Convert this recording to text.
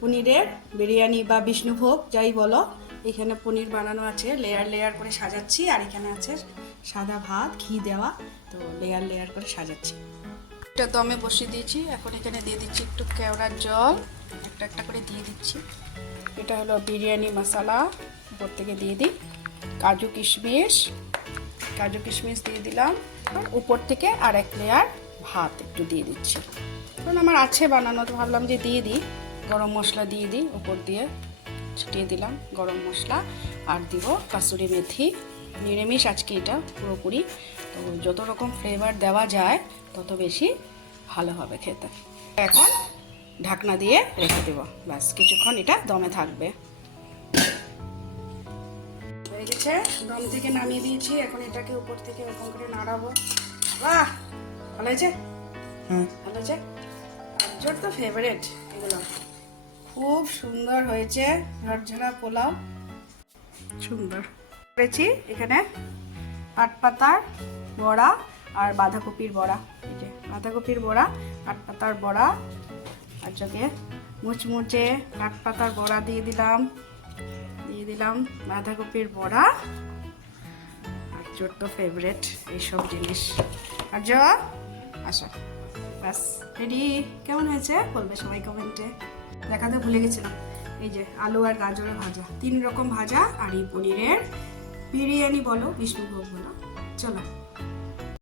পনিরের বিরিয়ানি বা বিষ্ণুভোগ যাই বলো, এখানে পনির বানানো আছে, লেয়ার লেয়ার করে সাজাচ্ছি। আর এখানে আছে সাদা ভাত, ঘি দেওয়া, তো লেয়ার লেয়ার করে সাজাচ্ছি। এটা দমে বসিয়ে দিয়েছি। এখন এখানে দিয়ে দিচ্ছি একটু কেওড়ার জল, একটা একটা করে দিয়ে দিচ্ছি। এটা হলো বিরিয়ানি মশলা, উপর থেকে দিয়ে দিই কাজু কিশমিশ দিয়ে দিলাম। আর উপর থেকে আর এক লেয়ার ভাত একটু দিয়ে দিচ্ছি, কারণ আমার আছে বানানো, তো ভাবলাম যে দিয়ে দিই। গরম মশলা দিয়ে দিই, উপর দিয়ে ছিটিয়ে দিলাম গরম মশলা। আর দিব কাসুরি মেথি। নিরামিষ আজকে এটা পুরোপুরি, তো যত রকম ফ্লেভার দেওয়া যায় তত বেশি ভালো হবে খেতে। এখন ঢাকনা দিয়ে রেখে দেবো, ব্যাস কিছুক্ষণ এটা দমে থাকবে। হয়ে গেছে, দম থেকে নামিয়ে দিয়েছি। এখন এটাকে উপর থেকে ওরকম করে নাড়াবো। বাহ, ভালো হয়েছে। ভালো হয়েছে। আর তো ফেভারিট এগুলো, খুব সুন্দর হয়েছে। ঝরঝরা পোলাও সুন্দর করেছি। এখানে পাটপাতার বড়া আর বাঁধাকপির বড়া, এই যে বাঁধাকপির বড়া, পাটপাতার বড়া, আর চোখে মুচমুচে পাটপাতার বড়া দিয়ে দিলাম বাঁধাকপির বড়া। আর তোর তো ফেভারিট এইসব জিনিস। আর যাওয়া আসো, ব্যাস রেডি। কেমন হয়েছে বলবে সবাই কমেন্টে। দেখাতে ভুলে গেছিলাম, এই যে আলু আর গাজরের ভাজা, 3 রকম ভাজা, আর এই পনিরের বিরিয়ানি বলো, বিষ্ণুভোগ বলো। চলো।